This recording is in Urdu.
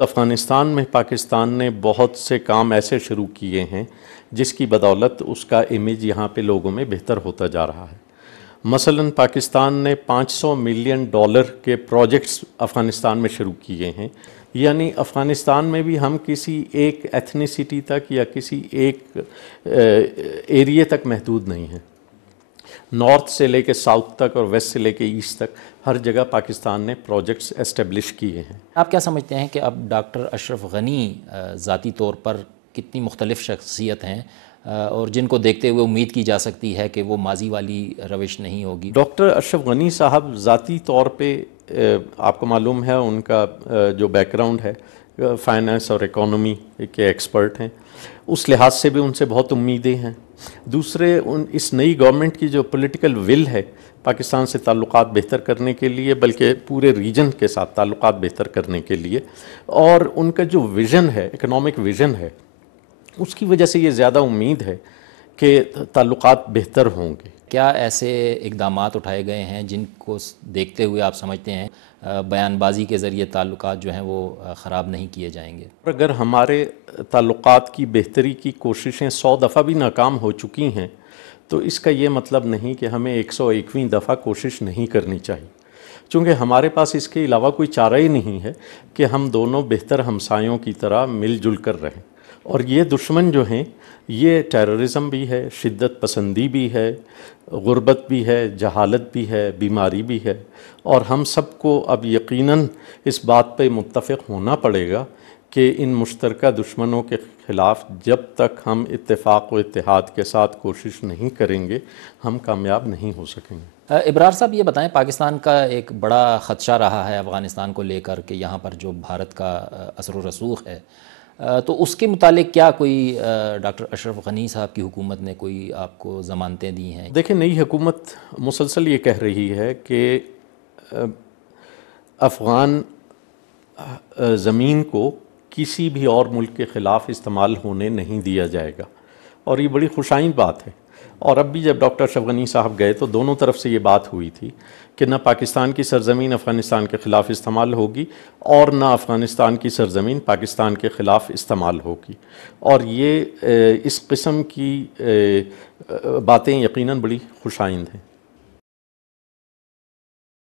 افغانستان میں پاکستان نے بہت سے کام ایسے شروع کیے ہیں جس کی بدولت اس کا امیج یہاں پہ لوگوں میں بہتر ہوتا جا رہا ہے۔ مثلاً پاکستان نے $500 ملین کے پروجیکٹس افغانستان میں شروع کیے ہیں، یعنی افغانستان میں بھی ہم کسی ایک ایتھنیسٹی تک یا کسی ایک ایریے تک محدود نہیں ہیں۔ نارتھ سے لے کے ساؤتھ تک اور ویسٹ سے لے کے ایسٹ تک ہر جگہ پاکستان نے پروجیکٹس اسٹیبلش کیے ہیں۔ آپ کیا سمجھتے ہیں کہ اب ڈاکٹر اشرف غنی ذاتی طور پر کتنی مختلف شخصیت ہیں اور جن کو دیکھتے ہوئے امید کی جا سکتی ہے کہ وہ ماضی والی روش نہیں ہوگی؟ ڈاکٹر اشرف غنی صاحب ذاتی طور پہ آپ کو معلوم ہے ان کا جو بیک گراؤنڈ ہے فائنانس اور اکانومی کے ایکسپرٹ ہیں، اس لحاظ سے بھی ان سے بہت امیدیں ہیں۔ دوسرے اس نئی گورنمنٹ کی جو پولیٹیکل ول ہے پاکستان سے تعلقات بہتر کرنے کے لیے، بلکہ پورے ریجن کے ساتھ تعلقات بہتر کرنے کے لیے، اور ان کا جو ویژن ہے اکنامک ویژن ہے، اس کی وجہ سے یہ زیادہ امید ہے کہ تعلقات بہتر ہوں گے۔ کیا ایسے اقدامات اٹھائے گئے ہیں جن کو دیکھتے ہوئے آپ سمجھتے ہیں بیان بازی کے ذریعے تعلقات جو ہیں وہ خراب نہیں کیے جائیں گے؟ اگر ہمارے تعلقات کی بہتری کی کوششیں 100 دفعہ بھی ناکام ہو چکی ہیں تو اس کا یہ مطلب نہیں کہ ہمیں 101ویں دفعہ کوشش نہیں کرنی چاہیے، چونکہ ہمارے پاس اس کے علاوہ کوئی چارہ ہی نہیں ہے کہ ہم دونوں بہتر ہمسایوں کی طرح مل جل کر رہیں۔ اور یہ دشمن جو ہیں یہ ٹیررزم بھی ہے، شدت پسندی بھی ہے، غربت بھی ہے، جہالت بھی ہے، بیماری بھی ہے، اور ہم سب کو اب یقیناً اس بات پہ متفق ہونا پڑے گا کہ ان مشترکہ دشمنوں کے خلاف جب تک ہم اتفاق و اتحاد کے ساتھ کوشش نہیں کریں گے ہم کامیاب نہیں ہو سکیں گے۔ ابرار صاحب یہ بتائیں، پاکستان کا ایک بڑا خدشہ رہا ہے افغانستان کو لے کر کہ یہاں پر جو بھارت کا اثر و رسوخ ہے، تو اس کے متعلق کیا کوئی ڈاکٹر اشرف غنی صاحب کی حکومت نے کوئی آپ کو ضمانتیں دی ہیں؟ دیکھیں، نئی حکومت مسلسل یہ کہہ رہی ہے کہ افغان زمین کو کسی بھی اور ملک کے خلاف استعمال ہونے نہیں دیا جائے گا، اور یہ بڑی خوشائند بات ہے۔ اور اب بھی جب ڈاکٹر اشرف غنی صاحب گئے تو دونوں طرف سے یہ بات ہوئی تھی کہ نہ پاکستان کی سرزمین افغانستان کے خلاف استعمال ہوگی اور نہ افغانستان کی سرزمین پاکستان کے خلاف استعمال ہوگی، اور یہ اس قسم کی باتیں یقیناً بڑی خوشائند ہیں۔